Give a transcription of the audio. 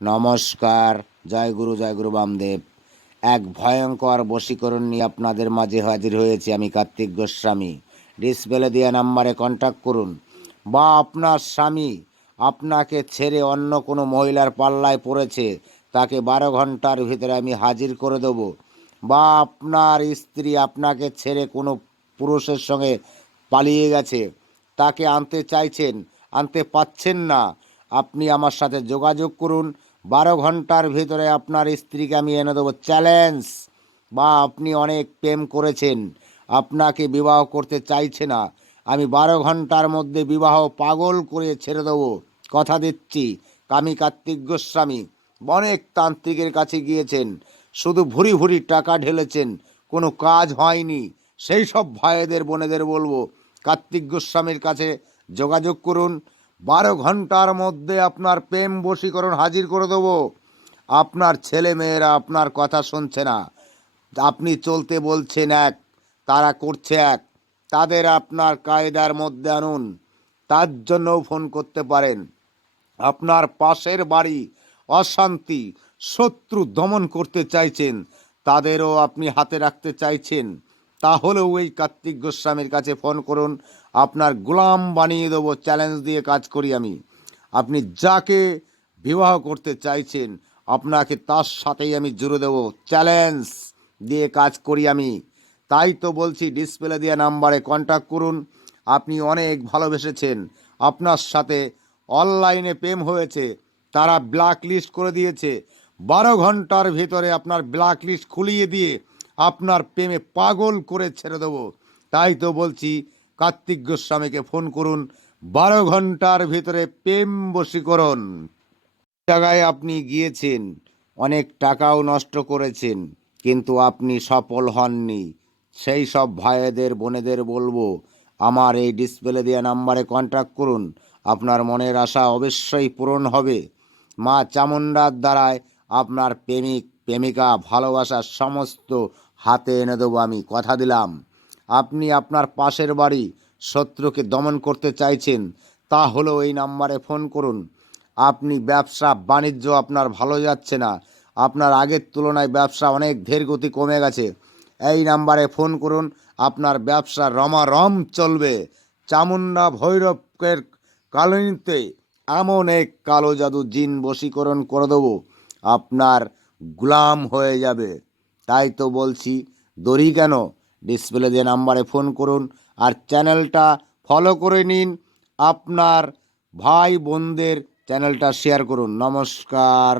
নমস্কার, জয় গুরু জয় গুরু বামদেব। এক ভয়ঙ্কর বশীকরণ নিয়ে আপনাদের মাঝে হাজির হয়েছি আমি কার্তিক গোস্বামী। ডিসপ্লে দেওয়া নাম্বারে কন্ট্যাক্ট করুন। বা আপনার স্বামী আপনাকে ছেড়ে অন্য কোনো মহিলার পাল্লায় পড়েছে, তাকে বারো ঘণ্টার ভিতরে আমি হাজির করে দেব। বা আপনার স্ত্রী আপনাকে ছেড়ে কোনো পুরুষের সঙ্গে পালিয়ে গেছে, তাকে আনতে চাইছেন, আনতে পাচ্ছেন না, আপনি আমার সাথে যোগাযোগ করুন। বারো ঘণ্টার ভিতরে আপনার স্ত্রীকে আমি এনে দেবো। চ্যালেঞ্জ! বা আপনি অনেক প্রেম করেছেন। আপনাকে বিবাহ করতে চাইছে না। আমি বারো ঘণ্টার মধ্যে বিবাহ পাগল করে ছেড়ে দেবো। কথা দিচ্ছি। আমি কার্তিক গোস্বামী, অনেক তান্ত্রিকের কাছে গিয়েছেন। শুধু ভুরি ভুরি টাকা ঢেলেছেন। কোনো কাজ হয়নি। সেই সব ভাইদের বোনেদের বলব কার্তিক গোস্বামীর কাছে যোগাযোগ করুন। বারো ঘণ্টার মধ্যে আপনার প্রেম বশীকরণ হাজির করে দেবো। আপনার ছেলে মেয়েরা আপনার কথা শুনছে না। আপনি চলতে বলছেন এক, তারা করছে এক। তাদের আপনার কায়দার মধ্যে আনুন। তার জন্যও ফোন করতে পারেন। আপনার পাশের বাড়ি অশান্তি, শত্রু দমন করতে চাইছেন। তাদেরও আপনি হাতে রাখতে চাইছেন। তাহলেও এই কার্তিক গোস্বামীর কাছে ফোন করুন। আপনার গোলাম বানিয়ে দেবো চ্যালেঞ্জ দিয়ে কাজ করি আমি। আপনি যাকে বিবাহ করতে চাইছেন, আপনাকে তার সাথেই আমি জুড়ে দেবো। চ্যালেঞ্জ দিয়ে কাজ করি আমি। তাই তো বলছি ডিসপ্লে দেওয়া নাম্বারে কন্ট্যাক্ট করুন। আপনি অনেক ভালোবেসেছেন। আপনার সাথে অনলাইনে প্রেম হয়েছে, তারা ব্ল্যাক লিস্ট করে দিয়েছে। বারো ঘণ্টার ভিতরে আপনার ব্ল্যাক লিস্ট খুলিয়ে দিয়ে আপনার প্রেমে পাগল করে ছেড়ে দেবো। তাই তো বলছি, কার্তিক গোস্বামীকে ফোন করুন, বারো ঘণ্টার ভিতরে প্রেম বশীকরণ। জায়গায় আপনি গিয়েছেন, অনেক টাকাও নষ্ট করেছেন, কিন্তু আপনি সফল হননি। সেই সব ভাইয়েদের বোনেদের বলব, আমার এই ডিসপ্লে দেওয়া নাম্বারে কন্ট্যাক্ট করুন, আপনার মনের আশা অবশ্যই পূরণ হবে। মা চামুন্ডার দ্বারায় আপনার প্রেমিক, প্রেমিকা ভালোবাসার সমস্ত হাতে এনে দেবো আমি, কথা দিলাম। আপনি আপনার পাশের বাড়ি শত্রুকে দমন করতে চাইছেন তাহলেও এই নাম্বারে ফোন করুন। আপনি ব্যবসা বাণিজ্য আপনার ভালো যাচ্ছে না। আপনার আগের তুলনায় ব্যবসা অনেক ধীর গতি কমে গেছে। এই নাম্বারে ফোন করুন, আপনার ব্যবসা রমারম চলবে। চামুন্ডা ভৈরবের কালনিতে এমন এক কালো জাদু জিন বশীকরণ করে দেবো। আপনার গুলাম হয়ে যাবে। তাই তো বলছি, দড়ি কেন? ডিসপ্লে দিয়ে নাম্বারে ফোন করুন আর চ্যানেলটা ফলো করে নিন। আপনার ভাই বোনদের চ্যানেলটা শেয়ার করুন। নমস্কার।